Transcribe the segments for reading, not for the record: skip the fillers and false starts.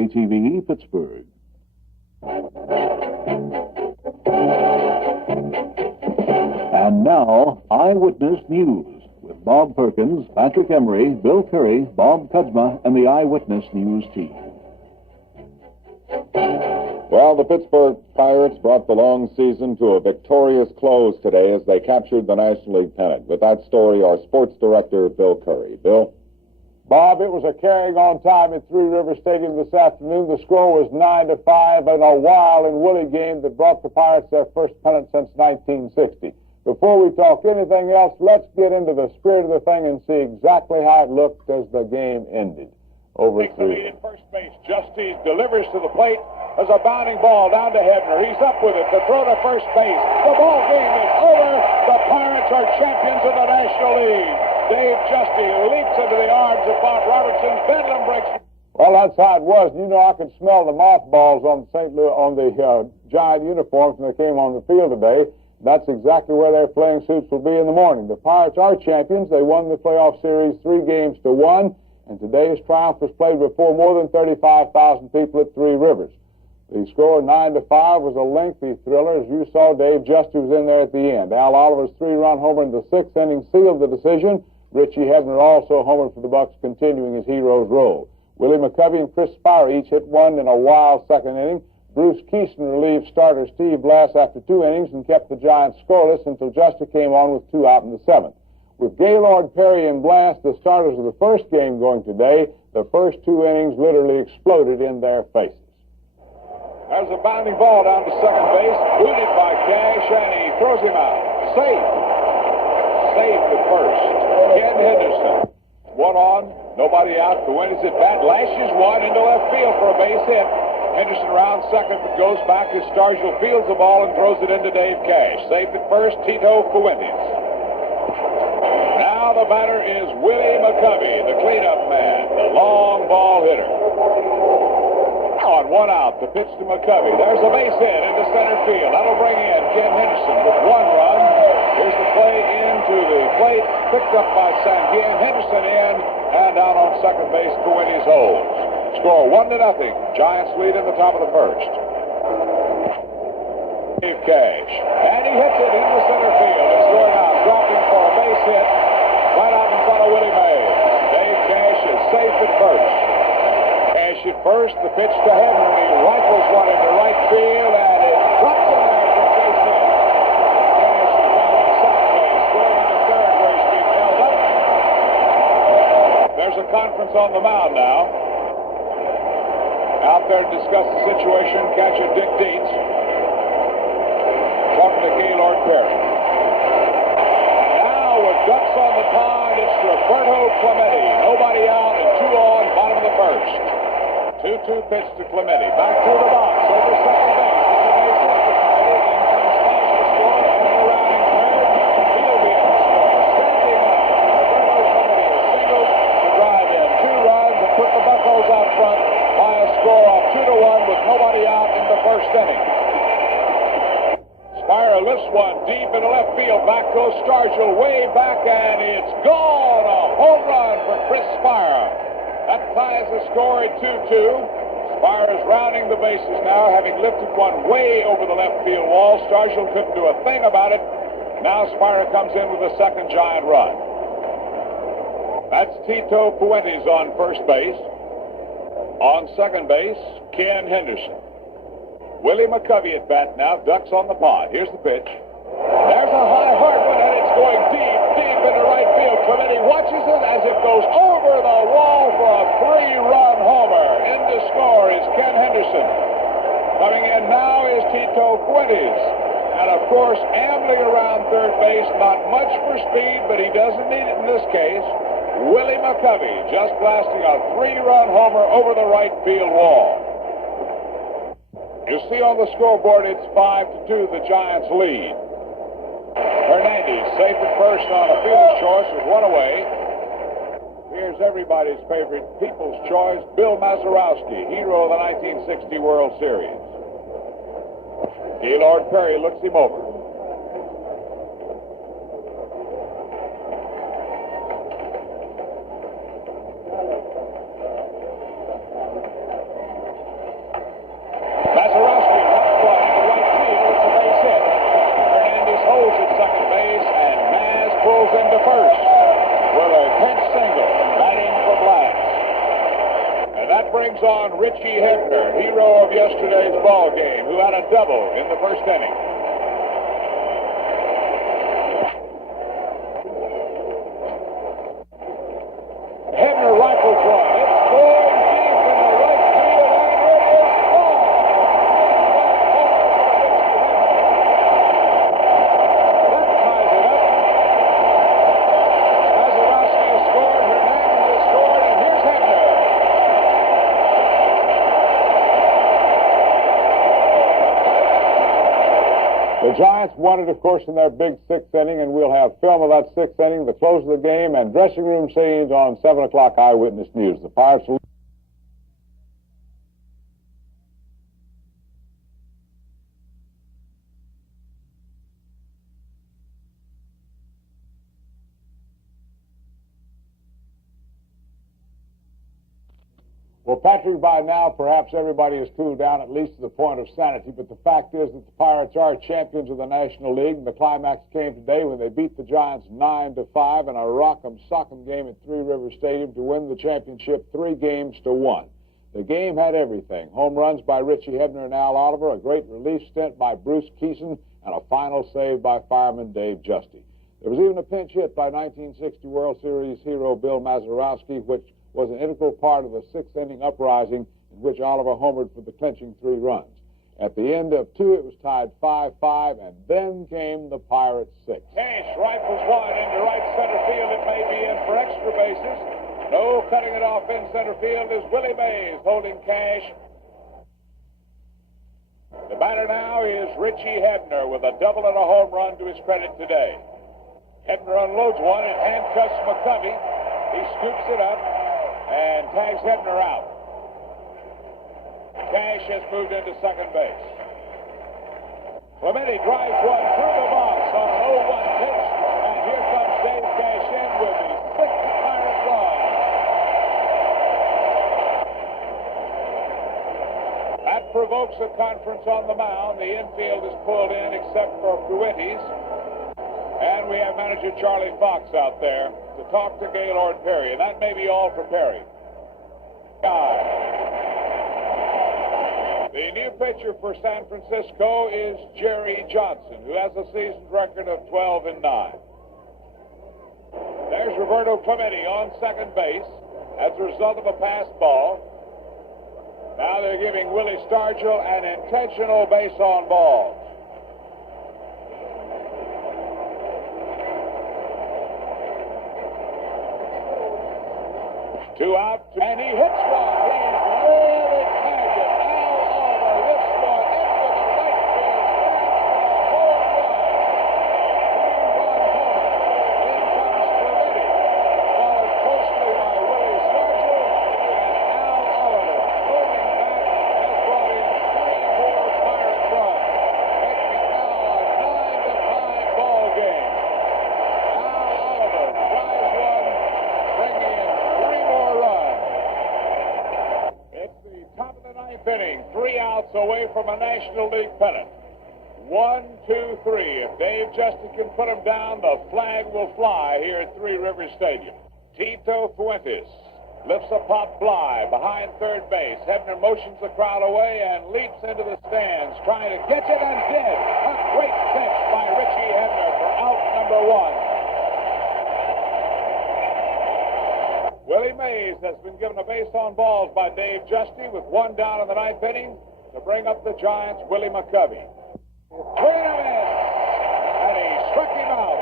TV, Pittsburgh. And now, Eyewitness News with Bob Perkins, Patrick Emery, Bill Curry, Bob Kudzma, and the Eyewitness News team. Well, the Pittsburgh Pirates brought the long season to a victorious close today as they captured the National League pennant. With that story, our sports director, Bill Curry. Bill? Bob, it was a carrying on time at Three Rivers Stadium this afternoon. The score was 9-5 in a wild and woolly game that brought the Pirates their first pennant since 1960. Before we talk anything else, let's get into the spirit of the thing and see exactly how it looked as the game ended. Over Takes the lead at first base. Justice delivers to the plate. There's a bounding ball down to Hebner. He's up with it. The throw to first base. The ball game is over. The Pirates are champions of the National League. Dave Justice leaps into the arms of Bob Robertson. Bedlam breaks. Well, that's how it was. You know, I could smell the mothballs on the Giant uniforms when they came on the field today. That's exactly where their playing suits will be in the morning. The Pirates are champions. They won the playoff series 3-1, and today's triumph was played before more than 35,000 people at Three Rivers. The score 9-5 was a lengthy thriller. As you saw, Dave Justice was in there at the end. Al Oliver's 3-run homer in the 6th inning sealed the decision. Richie Hebner also homered for the Bucks, continuing his hero's role. Willie McCovey and Chris Spire each hit one in a wild second inning. Bruce Keeson relieved starter Steve Blass after 2 innings and kept the Giants scoreless until Justice came on with 2 out in the 7th. With Gaylord, Perry, and Blass, the starters of the first game going today, the first 2 innings literally exploded in their faces. There's a bounding ball down to second base, booted by Cash, and he throws him out. Safe. Safe at first. Ken Henderson. 1 on, nobody out. The wind is at bat, lashes one into left field for a base hit. Henderson around second, but goes back as Stargell fields the ball and throws it into Dave Cash. Safe at first, Tito Fuentes. Now the batter is Willie McCovey, the cleanup man, the long ball hitter. On 1 out, the pitch to McCovey. There's a base hit into center field. That'll bring in Ken Henderson with 1 run. Here's the play into the plate, picked up by Sanguin. Henderson in, and down on second base, Fuentes holds. Score 1-0. Giants lead in the top of the first. Dave Cash. And he hits it into center field. It's going out, dropping for a base hit. Right out in front of Willie Mays. Dave Cash is safe at first. Cash at first, the pitch to Hebner. He rifles one into right field, and it drops in there for a base hit. Cash is down on second base, going into third where he's being held up. There's a conference on the mound now. Out there to discuss the situation, catcher Dick Dietz talking to Gaylord Perry. Now with ducks on the pond, it's Roberto Clemente. Nobody out and 2 on, bottom of the first. 2-2 pitch to Clemente. Back to the box, over second base. It's a base hit for Clemente. In comes Cash to score, and around in third. He'll be in the score. Standing up, Roberto Clemente is singled to drive in 2 runs and put the Buccos out front by a score of 2-1 with nobody out in the first inning. Spire lifts one deep into left field. Back goes Stargell way back, and it's gone. A home run for Chris Spire. That ties the score at 2-2. Spire is rounding the bases now, having lifted one way over the left field wall. Stargell couldn't do a thing about it. Now Spire comes in with a second Giant run. That's Tito Fuentes on first base. On second base, Ken Henderson. Willie McCovey at bat now, ducks on the pond. Here's the pitch. There's a high hard one, and it's going deep, deep into right field. Clemente watches it as it goes over the wall for a 3-run homer. In to score is Ken Henderson. Coming in now is Tito Fuentes. And of course, ambling around third base, not much for speed, but he doesn't need it in this case. Willie McCovey just blasting a 3-run homer over the right field wall. You see on the scoreboard it's 5-2, the Giants lead. Hernandez safe at first on a fielder's choice with 1 away. Here's everybody's favorite people's choice, Bill Mazeroski, hero of the 1960 World Series. Gaylord Perry looks him over. into first with a pinch single, batting for Blast. And that brings on Richie Hebner, hero of yesterday's ball game, who had a double in the first inning. Hebner rifles one. It's going deep in the right field, and it is gone. That ties it up. Mazarowski has scored, Hernandez has scored, and here's Hebner. The Giants won it, of course, in their big sixth inning, and we'll have film of that sixth inning, the close of the game, and dressing room scenes on 7 o'clock Eyewitness News. The Pirates will... Well, Patrick, by now, perhaps everybody has cooled down, at least to the point of sanity, but the fact is that the Pirates are champions of the National League, and the climax came today when they beat the Giants 9-5 in a rock'em sock'em game at Three Rivers Stadium to win the championship 3-1. The game had everything. Home runs by Richie Hebner and Al Oliver, a great relief stint by Bruce Keeson, and a final save by fireman Dave Justy. There was even a pinch hit by 1960 World Series hero Bill Mazarowski, which was an integral part of the sixth-inning uprising in which Oliver homered for the clinching 3 runs. At the end of 2, it was tied 5-5, and then came the Pirates' 6. Cash rifles one into right center field. It may be in for extra bases. No, cutting it off in center field is Willie Mays holding Cash. The batter now is Richie Hebner with a double and a home run to his credit today. Hebner unloads one and handcuffs McCovey. He scoops it up and tags Hebner out. Cash has moved into second base. Clemente drives one through the box on an 0-1 pitch, and here comes Dave Cash in with the 6th Pirate run. That provokes a conference on the mound. The infield is pulled in except for Fuentes. And we have manager Charlie Fox out there to talk to Gaylord Perry. And that may be all for Perry. The new pitcher for San Francisco is Jerry Johnson, who has a season record of 12-9. There's Roberto Clemente on second base as a result of a pass ball. Now they're giving Willie Stargell an intentional base on balls. 2 out, and he hits one. He's really tagged it. Al Oliver lifts one into the right field stand for a home run. 3-run homer. In comes Clemente, followed closely by Willie Stargell, and Al Oliver moving back has brought in 3 more Pirate runs, making it now a 9-5 ball game. Al Oliver drives one, bringing in 3 more runs. It's the top of the 9th inning, 3 outs away from a National League pennant. 1, 2, 3. If Dave Justy can put him down, the flag will fly here at Three Rivers Stadium. Tito Fuentes lifts a pop fly behind third base. Hebner motions the crowd away and leaps into the stands, trying to catch it and did. A great catch by Richie Hebner for out number 1. Willie Mays has been given a base on balls by Dave Justy with 1 down in the 9th inning to bring up the Giants' Willie McCovey. Swinging him in, and he struck him out.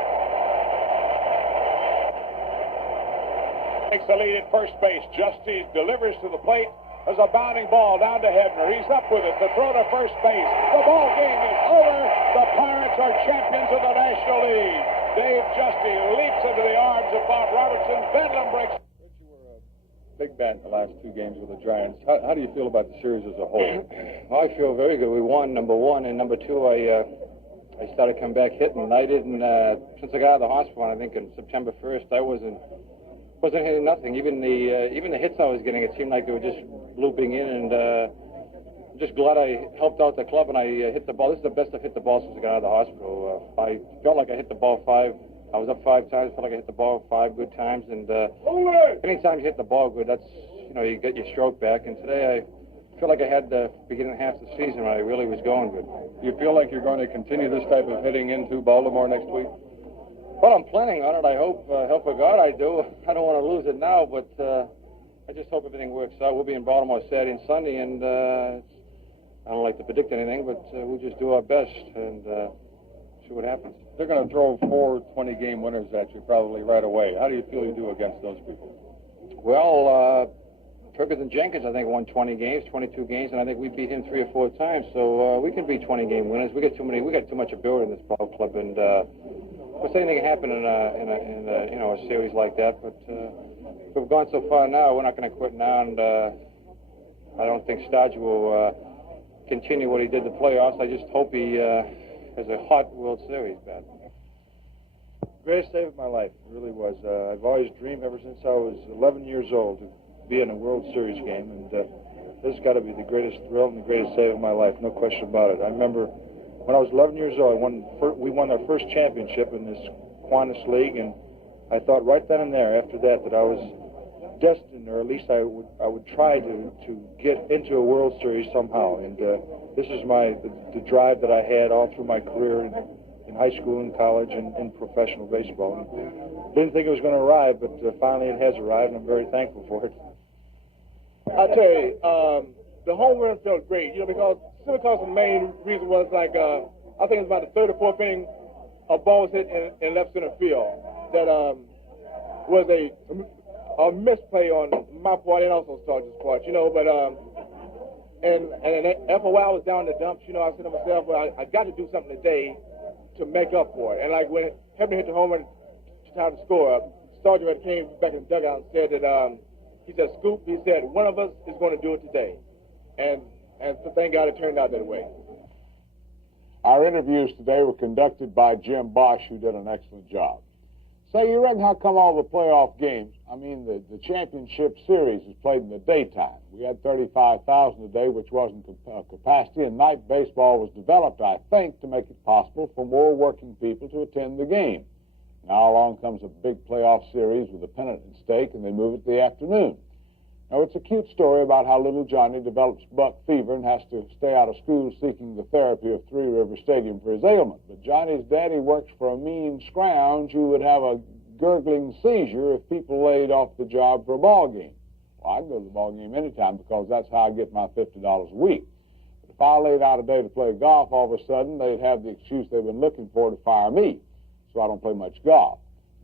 Takes the lead at first base. Justy delivers to the plate. There's a bounding ball down to Hebner. He's up with it. The throw to first base. The ball game is over. The Pirates are champions of the National League. Dave Justy leaps into the arms of Bob Robertson. Bedlam breaks. You were a big bat in the last 2 games with the Giants. How do you feel about the series as a whole? I feel very good. We won, number 1, and number 2, I started coming back hitting. I didn't since I got out of the hospital. I think on September 1st, I wasn't hitting nothing. Even the hits I was getting, it seemed like they were just looping in. And just glad I helped out the club and I hit the ball. This is the best I've hit the ball since I got out of the hospital. I felt like I hit the ball 5 I was up 5 times. Felt like I hit the ball 5 good times, and anytime you hit the ball good, that's you get your stroke back. And today I feel like I had the beginning half of the season when I really was going good. Do you feel like you're going to continue this type of hitting into Baltimore next week? Well, I'm planning on it. I hope, help of God, I do. I don't want to lose it now, but I just hope everything works out. We'll be in Baltimore Saturday and Sunday, and I don't like to predict anything, but we'll just do our best and see what happens. They're going to throw 4 20-game winners at you probably right away. How do you feel you do against those people? Well, Perkins and Jenkins, I think, won 20 games, 22 games, and I think we beat him 3 or 4 times. So we can be 20-game winners. We got too much ability in this ball club, and of course anything can happen in a a series like that. But we've gone so far now, we're not going to quit now, and I don't think Stodge will continue what he did in the playoffs. I just hope he has a hot World Series bat. Greatest save of my life, it really was. I've always dreamed ever since I was 11 years old to be in a World Series game, and this has got to be the greatest thrill and the greatest save of my life, no question about it. I remember when I was 11 years old, we won our first championship in this Qantas League, and I thought right then and there, after that, that I was destined, or at least I would try to get into a World Series somehow. And this is the drive that I had all through my career in high school and college and in professional baseball. And didn't think it was going to arrive, but finally it has arrived, and I'm very thankful for it. I tell you, the home run felt great, because the main reason was like, I think it was about the third or fourth inning, a ball was hit in left center field that was a misplay on my part and also Sargent's part, but and after a while I was down in the dumps, I said to myself, well, I got to do something today to make up for it. And like when Hebner hit the home run to try to score, Sargent came back in the dugout and said that he said, Scoop, he said, one of us is going to do it today. And so thank God it turned out that way. Our interviews today were conducted by Jim Bosch, who did an excellent job. Say, you reckon how come all the playoff games, the championship series is played in the daytime? We had 35,000 today, which wasn't capacity, and night baseball was developed, I think, to make it possible for more working people to attend the game. Now along comes a big playoff series with a pennant at stake, and they move it to the afternoon. Now, it's a cute story about how little Johnny develops buck fever and has to stay out of school seeking the therapy of Three River Stadium for his ailment. But Johnny's daddy works for a mean scrounge who would have a gurgling seizure if people laid off the job for a ball game. Well, I can go to the ball game anytime because that's how I get my $50 a week. But if I laid out a day to play golf, all of a sudden they'd have the excuse they've been looking for to fire me. So I don't play much golf.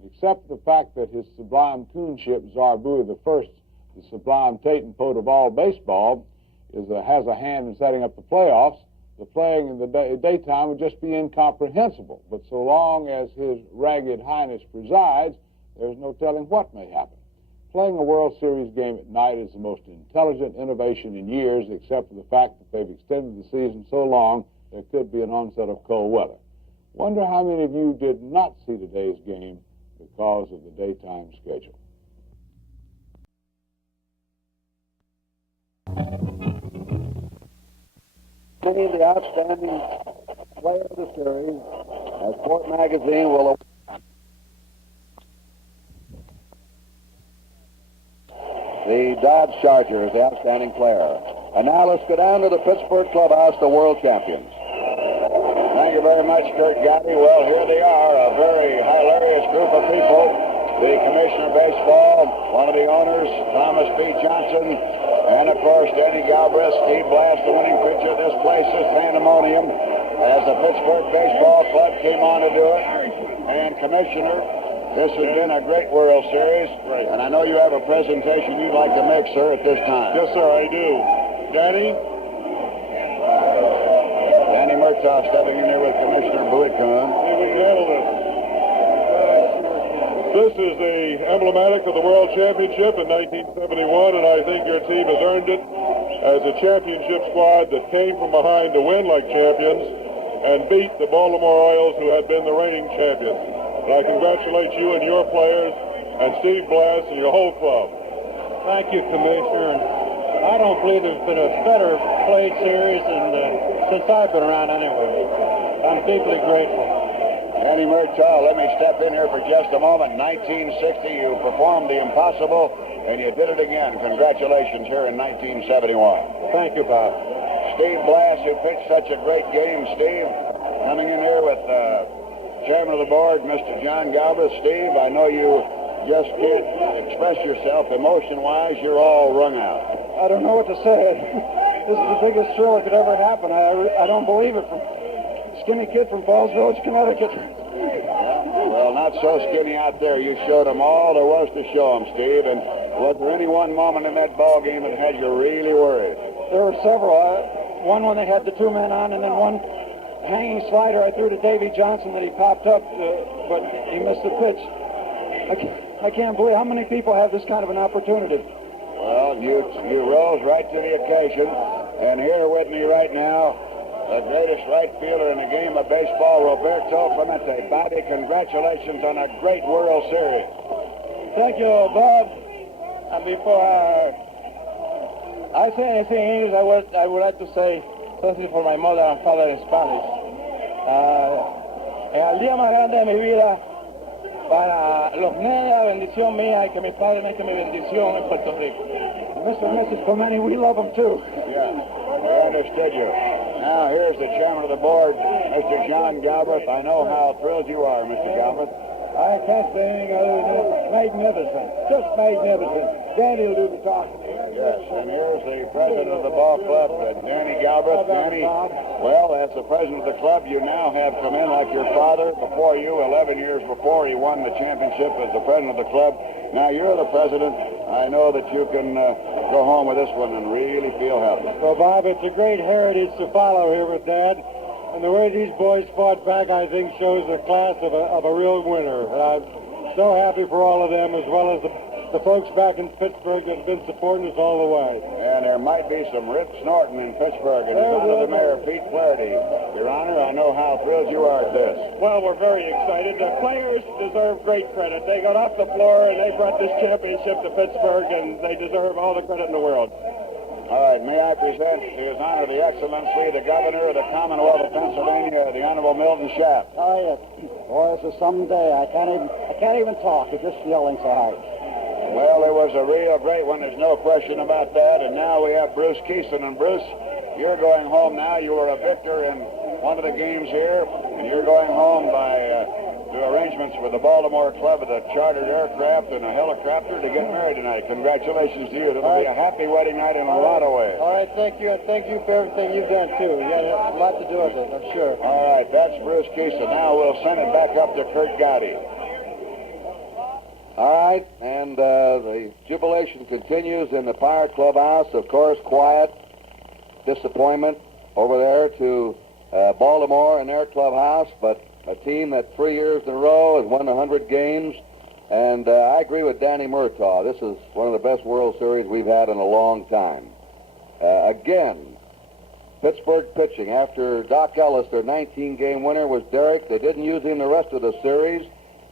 Except for the fact that his sublime coonship, Czar Bowie I, the sublime potentate of all baseball, has a hand in setting up the playoffs. The playing in the daytime would just be incomprehensible. But so long as His Ragged Highness presides, there's no telling what may happen. Playing a World Series game at night is the most intelligent innovation in years, except for the fact that they've extended the season so long there could be an onset of cold weather. Wonder how many of you did not see today's game because of the daytime schedule. The outstanding player of the series, as Sport Magazine will. The Dodge Charger is the outstanding player. And now let's go down to the Pittsburgh clubhouse, the world champions. Thank you very much, Kurt Gowdy. Well, here they are, a very hilarious group of people. The Commissioner of Baseball, one of the owners, Thomas B. Johnson, and, of course, Danny Galbraith, Steve Blass, the winning pitcher. This place is pandemonium as the Pittsburgh Baseball Club came on to do it. And, Commissioner, this has been a great World Series. Right. And I know you have a presentation you'd like to make, sir, at this time. Yes, sir, I do. Danny? Danny Murtaugh stepping in here with Commissioner Buickon. See if we can handle this. This is the emblematic of the World Championship in 1971, and I think your team has earned it as a championship squad that came from behind to win like champions and beat the Baltimore Orioles, who had been the reigning champions. And I congratulate you and your players and Steve Blass and your whole club. Thank you, Commissioner. And I don't believe there's been a better played series since I've been around anyway. I'm deeply grateful. And Danny Murtaugh, let me step in here for just a moment. 1960, you performed the impossible, and you did it again. Congratulations here in 1971. Thank you, Bob. Steve Blass, who pitched such a great game. Steve, coming in here with Chairman of the Board, Mr. John Galbraith. Steve, I know you just can't express yourself emotion-wise. You're all wrung out. I don't know what to say. This is the biggest thrill that could ever happen. I don't believe it. From skinny kid from Falls Village, Connecticut. Well, not so skinny out there. You showed them all there was to show them, Steve. And was there any one moment in that ball game that had you really worried? There were several. One when they had the two men on, and then one hanging slider I threw to Davy Johnson that he popped up, but he missed the pitch. I can't believe how many people have this kind of an opportunity. Well, you rose right to the occasion, and here with me right now, the greatest right fielder in the game of baseball, Roberto Clemente. Bobby, congratulations on a great World Series. Thank you, Bob. And before I say anything in English, I would like to say something for my mother and father in Spanish. En el día más grande de mi vida, para los nenes la bendición mía y que mi padre me eche mi bendición en Puerto Rico. Mr. and Mrs. Clemente, we love them too. Yeah, I understood you. Now, here's the chairman of the board, Mr. John Galbraith. I know how thrilled you are, Mr. Galbraith. I can't say anything other than it's magnificent. Just magnificent. Danny will do the talking. Yes, and here's the president of the ball club, Danny Galbraith. Danny, well, as the president of the club, you now have come in like your father before you, 11 years before he won the championship as the president of the club. Now you're the president. I know that you can go home with this one and really feel happy. Well, Bob, it's a great heritage to follow here with Dad. And the way these boys fought back, I think, shows the class of a real winner. And I'm so happy for all of them, as well as the folks back in Pittsburgh that have been supporting us all the way. And there might be some rip snorting in Pittsburgh. And it's under the mayor, Pete Flaherty. Your Honor, I know how thrilled you are at this. Well, we're very excited. The players deserve great credit. They got off the floor and they brought this championship to Pittsburgh, and they deserve all the credit in the world. All right, may I present to His Honor the Excellency, the Governor of the Commonwealth of Pennsylvania, the Honorable Milton Shaft. Oh, yes. Boy, this is some day. I can't even talk. It's just yelling so high. Well, it was a real great one. There's no question about that. And now we have Bruce Keeson. And Bruce, you're going home now. You were a victor in one of the games here, and you're going home by do arrangements with the Baltimore Club of the chartered aircraft and a helicopter to get married tonight. Congratulations to you. It'll be a happy wedding night in a lot of ways. All right, thank you, and thank you for everything you've done, too. You had a lot to do with it, I'm sure. All right, that's Bruce Keeson. Now we'll send it back up to Kurt Gowdy. All right, and the jubilation continues in the Pirate Clubhouse. Of course, quiet disappointment over there to Baltimore in their clubhouse, but a team that 3 years in a row has won 100 games. And I agree with Danny Murtaugh. This is one of the best World Series we've had in a long time. Again, Pittsburgh pitching. After Doc Ellis, their 19-game winner, was Derek. They didn't use him the rest of the series.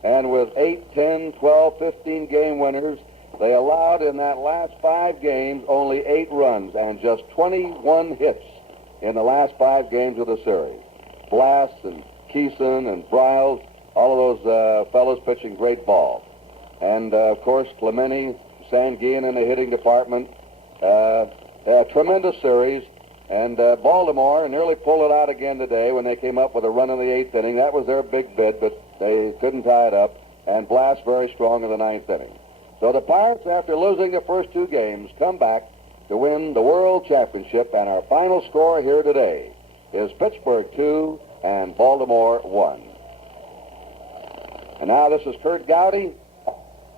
And with 8, 10, 12, 15-game winners, they allowed in that last 5 games only 8 runs and just 21 hits in the last 5 games of the series. Blass and Keeson and Briles, all of those fellows pitching great ball. And, of course, Clemente, Sanguin in the hitting department. A tremendous series. And Baltimore nearly pulled it out again today when they came up with a run in the 8th inning. That was their big bid, but they couldn't tie it up. And Blass very strong in the 9th inning. So the Pirates, after losing the first 2 games, come back to win the World Championship. And our final score here today is Pittsburgh 2 and Baltimore 1. And now this is Kurt Gowdy,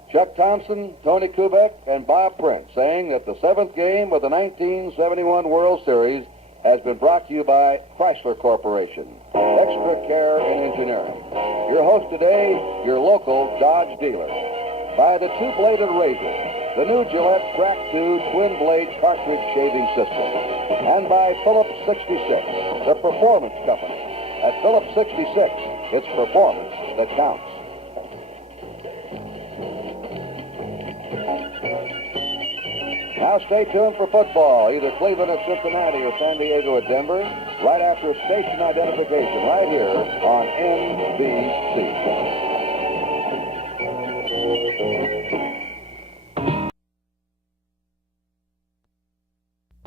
Chuck Thompson, Tony Kubek, and Bob Prince saying that the 7th game of the 1971 World Series has been brought to you by Chrysler Corporation. Extra care in engineering. Your host today, your local Dodge dealer. By the 2-bladed razor, the new Gillette Track 2 twin-blade cartridge shaving system. And by Phillips 66, the performance company. At Phillips 66, it's performance that counts. Now stay tuned for football, either Cleveland at Cincinnati or San Diego at Denver, right after station identification, right here on NBC.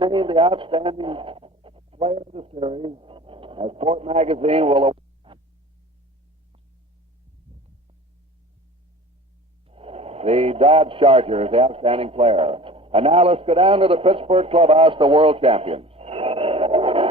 The outstanding player of the series, as Sport Magazine will. The Dodge Charger is the outstanding player. And now let's go down to the Pittsburgh clubhouse, the world champions.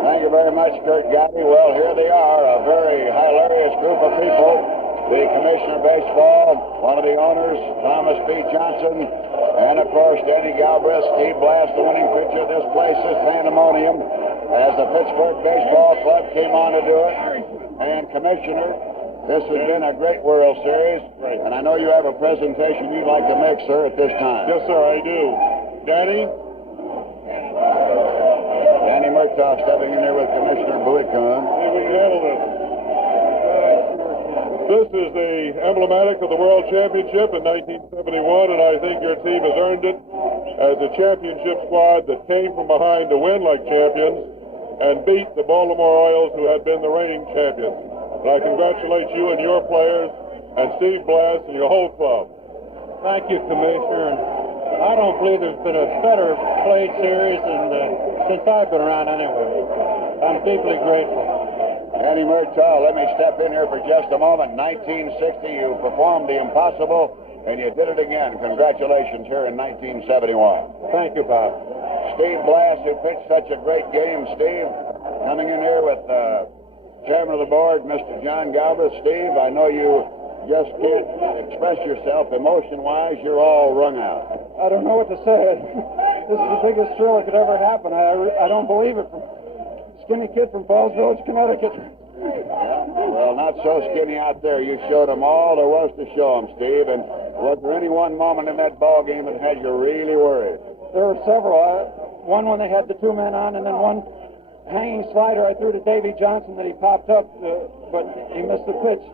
Thank you very much, Kurt Gowdy. Well, here they are, a very hilarious group of people. The Commissioner of Baseball, one of the owners, Thomas B. Johnson, and, of course, Danny Galbraith, Steve Blass, the winning pitcher. This place is pandemonium as the Pittsburgh Baseball Club came on to do it. And, Commissioner, this has been a great World Series, and I know you have a presentation you'd like to make, sir, at this time. Yes, sir, I do. Danny? Danny Murtaugh stepping in there with Commissioner Buickon. See if we can handle this. This is the emblematic of the World Championship in 1971, and I think your team has earned it as a championship squad that came from behind to win like champions and beat the Baltimore Orioles, who had been the reigning champions. And I congratulate you and your players and Steve Blass and your whole club. Thank you, Commissioner. I don't believe there's been a better played series since I've been around anyway. I'm deeply grateful. Danny Murtaugh, let me step in here for just a moment. 1960, you performed the impossible, and you did it again. Congratulations here in 1971. Thank you, Bob. Steve Blass, who pitched such a great game. Steve, coming in here with Chairman of the Board, Mr. John Galbraith. Steve, I know you just can't express yourself emotion-wise. You're all wrung out. I don't know what to say. This is the biggest thrill that could ever happen. I don't believe it. Skinny kid from Falls Village, Connecticut. Yeah, well, not so skinny out there. You showed them all there was to show them, Steve. And was there any one moment in that ball game that had you really worried? There were several. One when they had the two men on, and then one hanging slider I threw to Davy Johnson that he popped up, but he missed the pitch.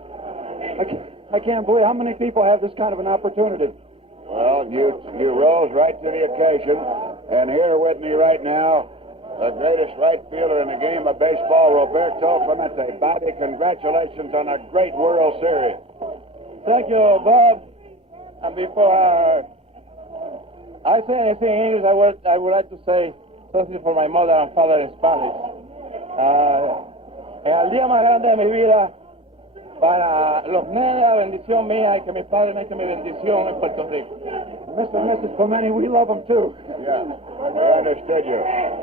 I can't believe how many people have this kind of an opportunity. Well, you rose right to the occasion. And here with me right now, the greatest right fielder in the game of baseball, Roberto Clemente. Bobby, congratulations on a great World Series. Thank you, Bob. And before I say anything in English, I would like to say something for my mother and father in Spanish. En el día más grande de mi vida, para los nenes, la bendición mía y que mi padre me eche mi bendición en Puerto Rico. Mr. and Mrs. Clemente, we love them too. Yeah, we understood you.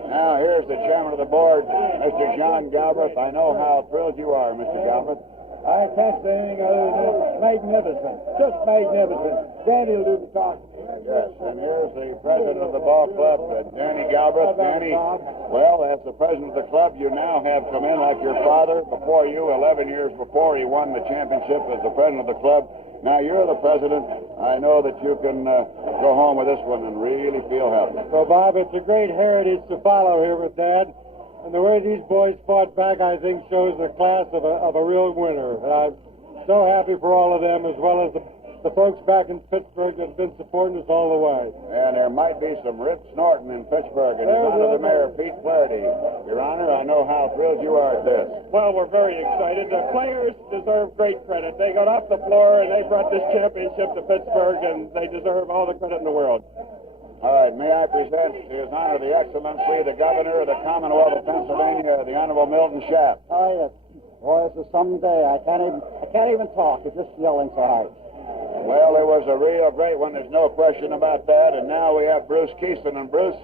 Now, here's the chairman of the board, Mr. John Galbraith. I know how thrilled you are, Mr. Galbraith. I can't say anything other than magnificent. Just magnificent. Danny will do the talking. Yes, and here's the president of the ball club, Danny Galbraith. Danny, well, as the president of the club, you now have come in like your father before you, 11 years before he won the championship as the president of the club. Now you're the president. I know that you can go home with this one and really feel happy. Well, Bob, it's a great heritage to follow here with Dad. And the way these boys fought back, I think, shows the class of a real winner. And I'm so happy for all of them, as well as the folks back in Pittsburgh that have been supporting us all the way. And there might be some rip snorting in Pittsburgh. And His Honor the Mayor, Pete Flaherty. Your Honor, I know how thrilled you are at this. Well, we're very excited. The players deserve great credit. They got off the floor and they brought this championship to Pittsburgh, and they deserve all the credit in the world. All right, may I present to His Honor the Excellency, the Governor of the Commonwealth of Pennsylvania, the Honorable Milton Shaft. Oh, yes. Boy, this is some day. I can't even talk. It's just yelling so hard. Well, it was a real great one. There's no question about that. And now we have Bruce Keeson. And Bruce,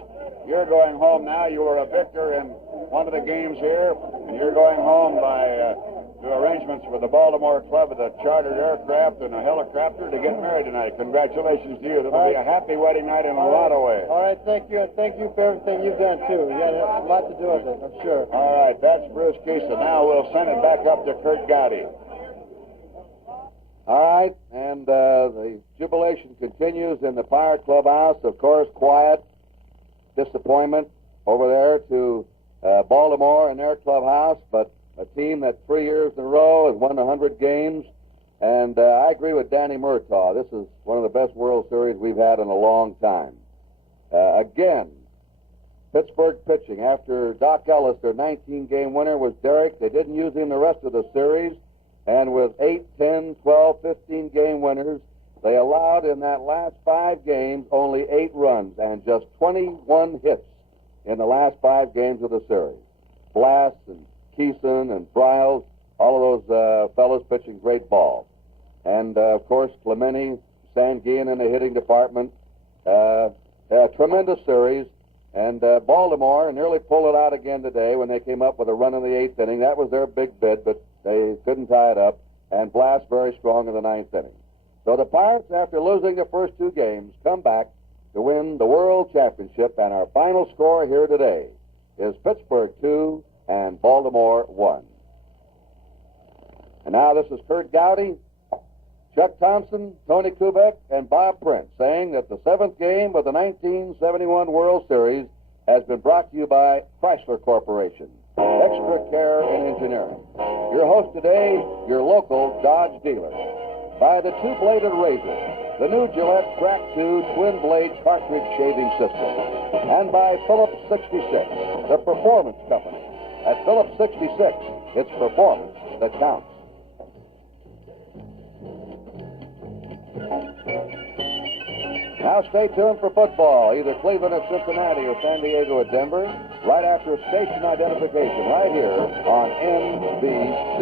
you're going home now. You were a victor in one of the games here, and you're going home by do arrangements with the Baltimore Club with a chartered aircraft and a helicopter to get married tonight. Congratulations to you. It'll be a happy wedding night in a lot of ways. All right, thank you, and thank you for everything you've done, too. You had a lot to do with it, I'm sure. All right, that's Bruce Keeson. Now we'll send it back up to Kurt Gowdy. All right, and the jubilation continues in the Pirate Clubhouse. Of course, quiet disappointment over there to Baltimore in their clubhouse, but a team that 3 years in a row has won 100 games. And I agree with Danny Murtaugh. This is one of the best World Series we've had in a long time. Again, Pittsburgh pitching. After Doc Ellis, their 19-game winner, was Derek. They didn't use him the rest of the series. And with 8, 10, 12, 15-game winners, they allowed in that last 5 games only 8 runs and just 21 hits in the last 5 games of the series. Blass and Keeson and Briles, all of those fellows pitching great ball. And, of course, Clemente, Sanguin in the hitting department. A tremendous series. And Baltimore nearly pulled it out again today when they came up with a run in the 8th inning. That was their big bid, but they couldn't tie it up. And Blass very strong in the 9th inning. So the Pirates, after losing the first 2 games, come back to win the World Championship. And our final score here today is Pittsburgh 2 and Baltimore 1. And now this is Kurt Gowdy, Chuck Thompson, Tony Kubek, and Bob Prince saying that the 7th game of the 1971 World Series has been brought to you by Chrysler Corporation. Extra care in engineering. Your host today, your local Dodge dealer. By the 2-bladed razor, the new Gillette Track 2 twin-blade cartridge shaving system. And by Phillips 66, the performance company. At Phillips 66, it's performance that counts. Now stay tuned for football, either Cleveland at Cincinnati or San Diego at Denver, right after station identification, right here on NBC.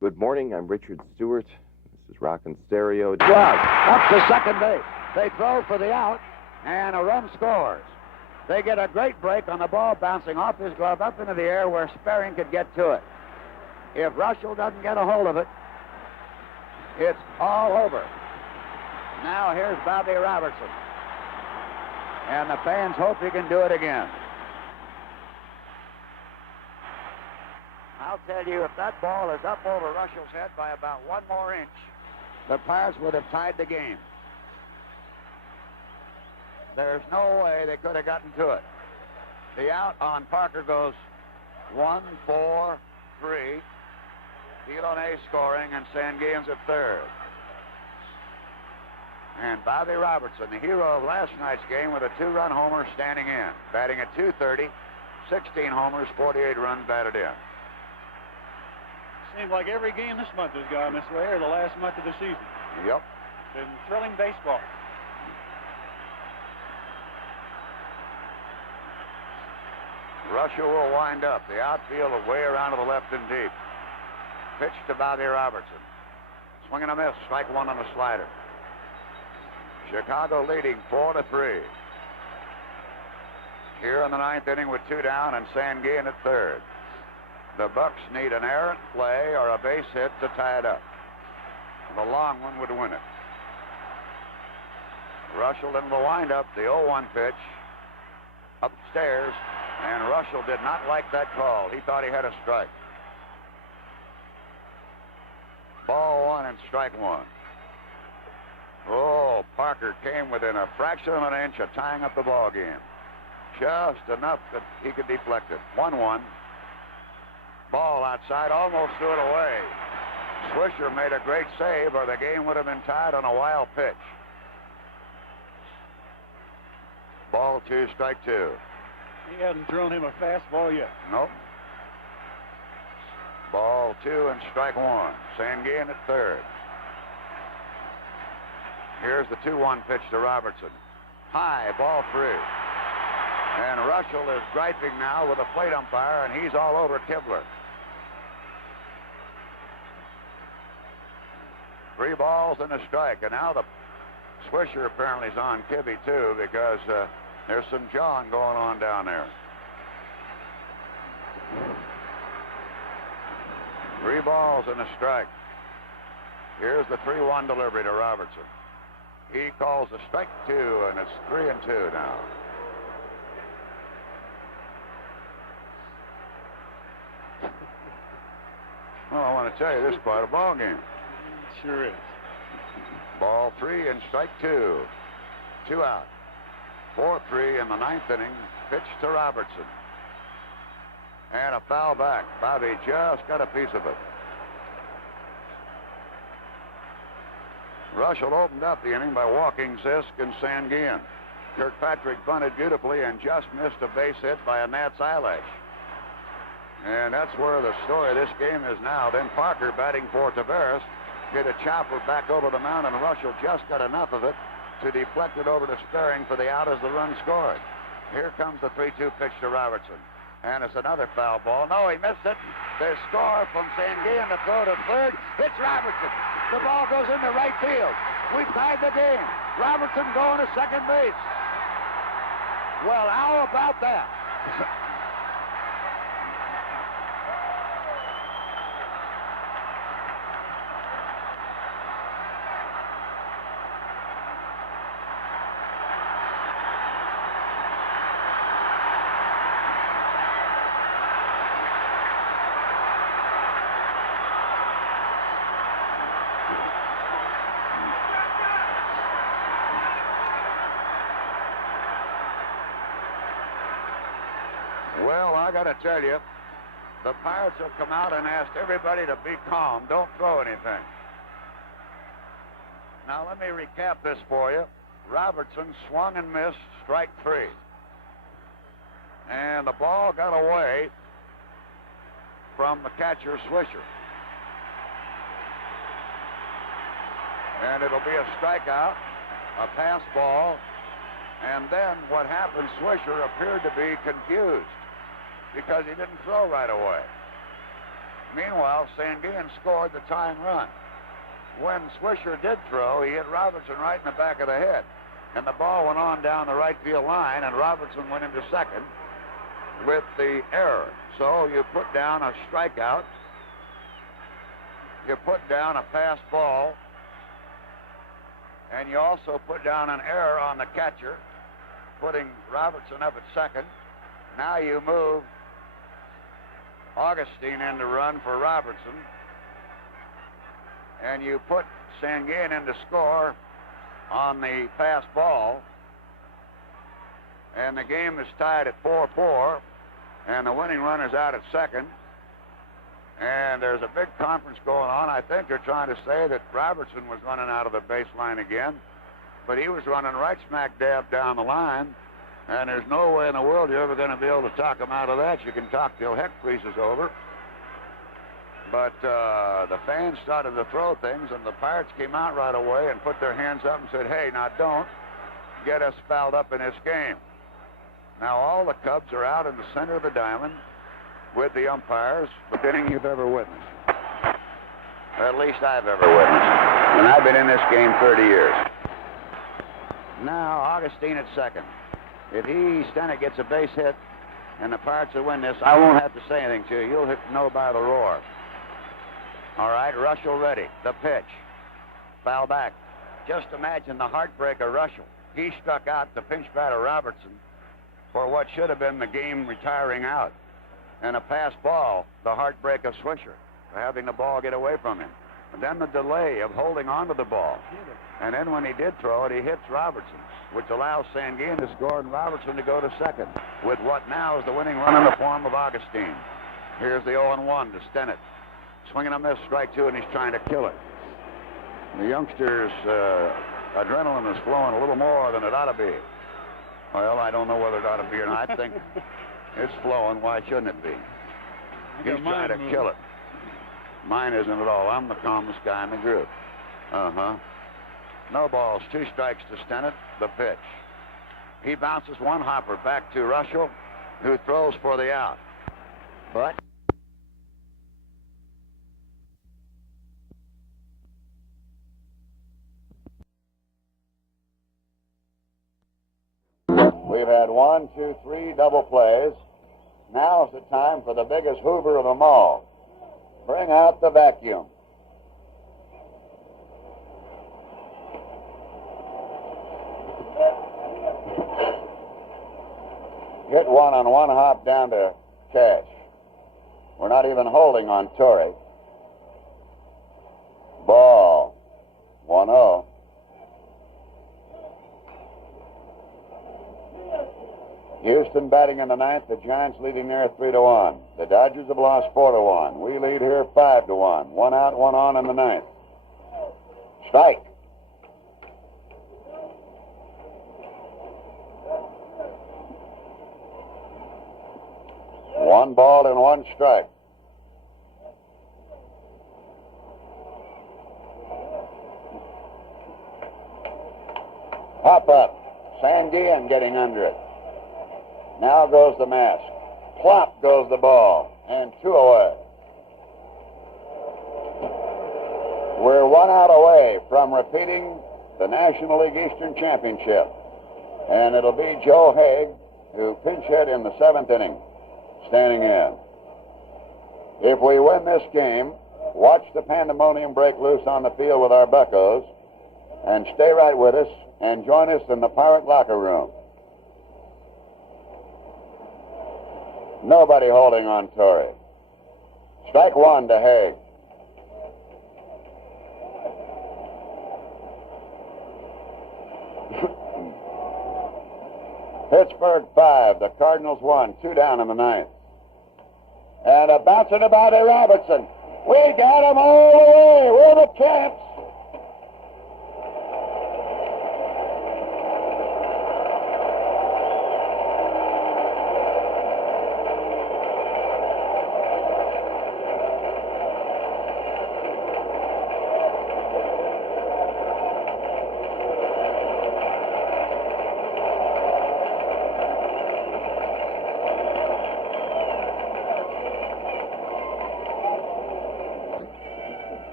Good morning, I'm Richard Stewart. This is Rockin' Stereo. Up to second base. They throw for the out, and a run scores. They get a great break on the ball bouncing off his glove up into the air where Sperring could get to it. If Russell doesn't get a hold of it, it's all over. Now here's Bobby Robertson. And the fans hope he can do it again. I'll tell you, if that ball is up over Russell's head by about 1 more inch, the Pirates would have tied the game. There's no way they could have gotten to it. The out on Parker goes 1, 4, 3. Delaunay scoring, and Sanguin's at third. And Bobby Robertson, the hero of last night's game, with a 2-run homer standing in. Batting at .230, 16 homers, 48 runs batted in. Seems like every game this month has gone this way, or the last month of the season. Yep. Been thrilling baseball. Russell will wind up. The outfield will way around to the left and deep. Pitch to Bobby Robertson. Swing and a miss. Strike 1 on the slider. Chicago leading 4-3. Here in the 9th inning with 2 down and Sanguin at third. The Bucks need an errant play or a base hit to tie it up. The long one would win it. Russell in the windup, the 0-1 pitch. Upstairs, and Russell did not like that call. He thought he had a strike. Ball 1 and strike 1. Oh, Parker came within a fraction of an inch of tying up the ball game. Just enough that he could deflect it. 1-1. Ball outside, almost threw it away. Swisher made a great save, or the game would have been tied on a wild pitch. Ball 2, strike 2. He hasn't thrown him a fastball yet. Nope. Ball 2 and strike 1. Sanguin at third. Here's the 2-1 pitch to Robertson. High, ball 3. And Russell is griping now with the plate umpire, and he's all over Kibler. 3 balls and a strike. And now the Swisher apparently is on Kibby, too, because there's some jawing going on down there. 3 balls and a strike. Here's the 3-1 delivery to Robertson. He calls a strike 2, and it's 3-2 now. Well, I want to tell you, this is quite a ball game. Sure is. Ball 3 and strike 2. 2 out. 4-3 in the 9th inning. Pitch to Robertson. And a foul back. Bobby just got a piece of it. Russell opened up the inning by walking Zisk and Sanguin. Kirkpatrick bunted beautifully and just missed a base hit by a gnat's eyelash. And that's where the story of this game is now. Then Parker, batting for Tavares, hit a chopper back over the mound, and Russell just got enough of it to deflect it over to Sparing for the out as the run scored. Here comes the 3-2 pitch to Robertson. And it's another foul ball. No, he missed it. There's score from Sanguin to throw to third. It's Robertson. The ball goes into right field. We've tied the game. Robertson going to second base. Well, how about that? Well, I got to tell you, the Pirates have come out and asked everybody to be calm. Don't throw anything. Now, let me recap this for you. Robertson swung and missed, strike 3. And the ball got away from the catcher, Swisher. And it'll be a strikeout, a pass ball, and then what happened, Swisher appeared to be confused because he didn't throw right away. Meanwhile, Sanguin scored the tying run. When Swisher did throw, he hit Robertson right in the back of the head. And the ball went on down the right field line, and Robertson went into second with the error. So you put down a strikeout. You put down a pass ball. And you also put down an error on the catcher, putting Robertson up at second. Now you move Augustine in to run for Robertson. And you put Sanguin in to score on the pass ball. And the game is tied at 4-4. And the winning run is out at second. And there's a big conference going on. I think they're trying to say that Robertson was running out of the baseline again. But he was running right smack dab down the line. And there's no way in the world you're ever going to be able to talk him out of that. You can talk till heck freezes over. But the fans started to throw things, and the Pirates came out right away and put their hands up and said, hey, now don't get us fouled up in this game. Now all the Cubs are out in the center of the diamond with the umpires, the inning you've ever witnessed. Or at least I've ever witnessed. And I've been in this game 30 years. Now Augustine at second. If Stennett gets a base hit and the Pirates will win this, I won't have to say anything to you. You'll know by the roar. All right, Russell ready. The pitch. Foul back. Just imagine the heartbreak of Russell. He struck out the pinch batter Robertson for what should have been the game retiring out. And a pass ball, the heartbreak of Swisher, for having the ball get away from him. And then the delay of holding onto the ball. And then when he did throw it, he hits Robertson, which allows Sanguin to score and Robertson to go to second, with what now is the winning run in the form of Augustine. Here's the 0-1 to Stennett. Swinging a miss, strike 2, and he's trying to kill it. The youngster's adrenaline is flowing a little more than it ought to be. Well, I don't know whether it ought to be or not. I think it's flowing. Why shouldn't it be? He's trying to kill it. Mine isn't at all. I'm the calmest guy in the group. No balls. 2 strikes to Stennett. The pitch. He bounces one hopper back to Russell, who throws for the out. But we've had 1, 2, 3 double plays. Now's the time for the biggest Hoover of them all. Bring out the vacuum. Hit one on one hop down to Cash. We're not even holding on Torrey. Ball. 1-0. Houston batting in the 9th. The Giants leading there 3-1. The Dodgers have lost 4-1. We lead here 5-1. 1 out, 1 on in the 9th. Strike. 1 ball and 1 strike. Hop up. Sandian getting under it. Now goes the mask. Plop goes the ball. And 2 away. We're 1 out away from repeating the National League Eastern Championship. And it'll be Joe Haig who pinch hit in the 7th inning, standing in. If we win this game, watch the pandemonium break loose on the field with our buccos, and stay right with us and join us in the Pirate locker room. Nobody holding on Torrey. Strike 1 to Haig. Pittsburgh 5, the Cardinals 1, 2 down in the 9th. And a bouncer to Bobby Robertson. We got him all the way. We're the champs.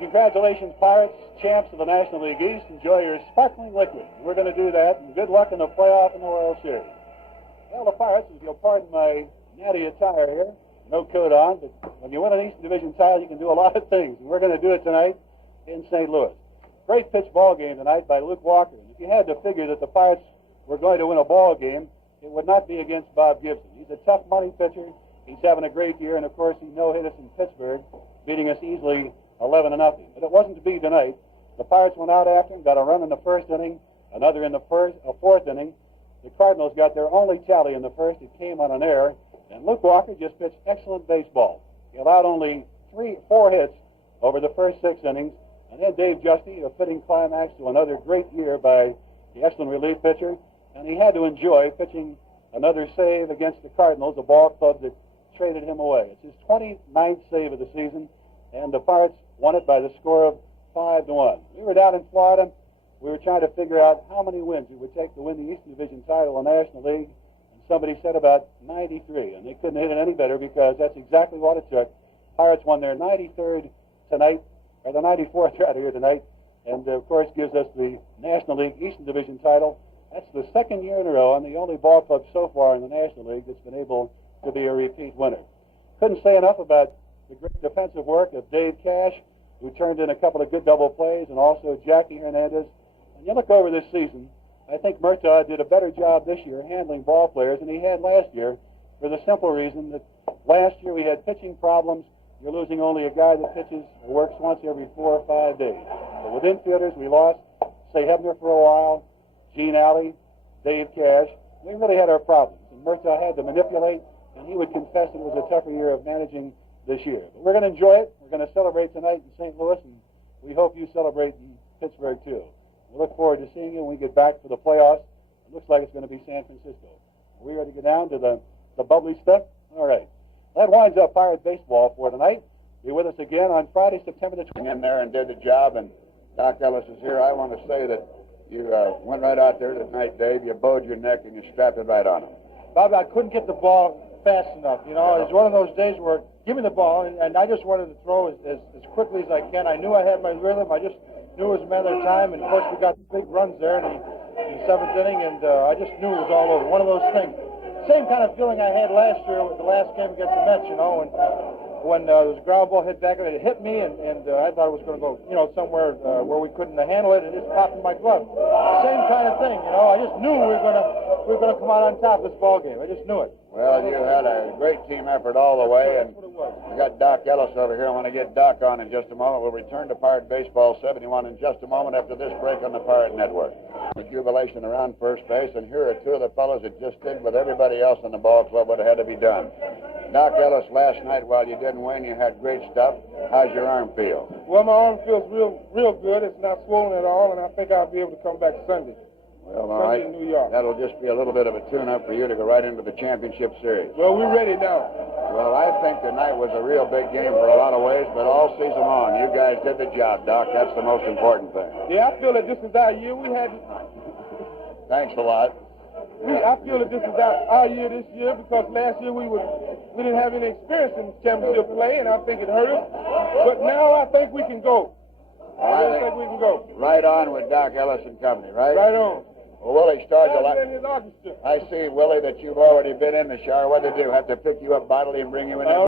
Congratulations, Pirates, champs of the National League East. Enjoy your sparkling liquid. We're going to do that, and good luck in the playoff and the World Series. Well, the Pirates, if you'll pardon my natty attire here, no coat on, but when you win an Eastern Division title, you can do a lot of things, and we're going to do it tonight in St. Louis. Great pitch ball game tonight by Luke Walker. And if you had to figure that the Pirates were going to win a ball game, it would not be against Bob Gibson. He's a tough money pitcher. He's having a great year, and of course, he no-hit us in Pittsburgh, beating us easily 11-0. But it wasn't to be tonight. The Pirates went out after him, got a run in the 1st inning, another in the 4th inning. The Cardinals got their only tally in the 1st. It came on an error, and Luke Walker just pitched excellent baseball. He allowed only 4 hits over the first 6 innings, and then Dave Justy, a fitting climax to another great year by the excellent relief pitcher, and he had to enjoy pitching another save against the Cardinals, a ball club that traded him away. It's his 29th save of the season, and the Pirates won it by the score of 5-1. We were down in Florida. We were trying to figure out how many wins it would take to win the Eastern Division title in the National League, and somebody said about 93, and they couldn't hit it any better because that's exactly what it took. Pirates won their 93rd tonight, or the 94th rather here tonight, and of course gives us the National League Eastern Division title. That's the 2nd year in a row and the only ball club so far in the National League that's been able to be a repeat winner. Couldn't say enough about the great defensive work of Dave Cash, who turned in a couple of good double plays, and also Jackie Hernandez. And you look over this season, I think Murtaugh did a better job this year handling ball players than he had last year, for the simple reason that last year we had pitching problems. You're losing only a guy that pitches or works once every 4 or 5 days. But with infielders, we lost, say, Hebner for a while, Gene Alley, Dave Cash. We really had our problems, and Murtaugh had to manipulate, and he would confess it was a tougher year of managing this year. But we're going to enjoy it. We're going to celebrate tonight in St. Louis, and we hope you celebrate in Pittsburgh, too. We look forward to seeing you when we get back for the playoffs. It looks like it's going to be San Francisco. Are we ready to go down to the bubbly stuff? All right. That winds up Pirate baseball for tonight. Be with us again on Friday, September the 20th. In there and did the job, and Doc Ellis is here. I want to say that you went right out there tonight, Dave. You bowed your neck and you strapped it right on him. Bob, I couldn't get the ball fast enough. You know, it's one of those days where give me the ball, and I just wanted to throw as quickly as I can. I knew I had my rhythm. I just knew it was a matter of time, and of course we got big runs there in the 7th inning, and I just knew it was all over. One of those things. Same kind of feeling I had last year with the last game against the Mets, you know, when there was a ground ball hit back, it hit me, and I thought it was going to go, you know, somewhere where we couldn't handle it, and it just popped in my glove. Same kind of thing, you know. I just knew we were going to we were going to come out on top of this ball game. I just knew it. Well, you had a great team effort all the way, and we got Doc Ellis over here. I want to get Doc on in just a moment. We'll return to Pirate Baseball 71 in just a moment after this break on the Pirate Network. The jubilation around first base, and here are two of the fellows that just did what everybody else in the ball club would have had to be done. Doc Ellis, last night, while you didn't win, you had great stuff. How's your arm feel? Well, my arm feels real good. It's not swollen at all, and I think I'll be able to come back Sunday. Well, all right. In New York. That'll just be a little bit of a tune-up for you to go right into the championship series. Well, we're ready now. Well, I think tonight was a real big game for a lot of ways, but all season long, you guys did the job, Doc. That's the most important thing. Yeah, I feel that this is our year. We had. Thanks a lot. I feel that this is our year this year because last year we didn't have any experience in championship play, and I think it hurt us. But now I think we can go. I think we can go. Right on with Doc Ellis and company, right? Right on. Well, Willie started a lot. In his orchestra. I see, Willie, that you've already been in the shower. What did they do? Have to pick you up bodily and bring you in?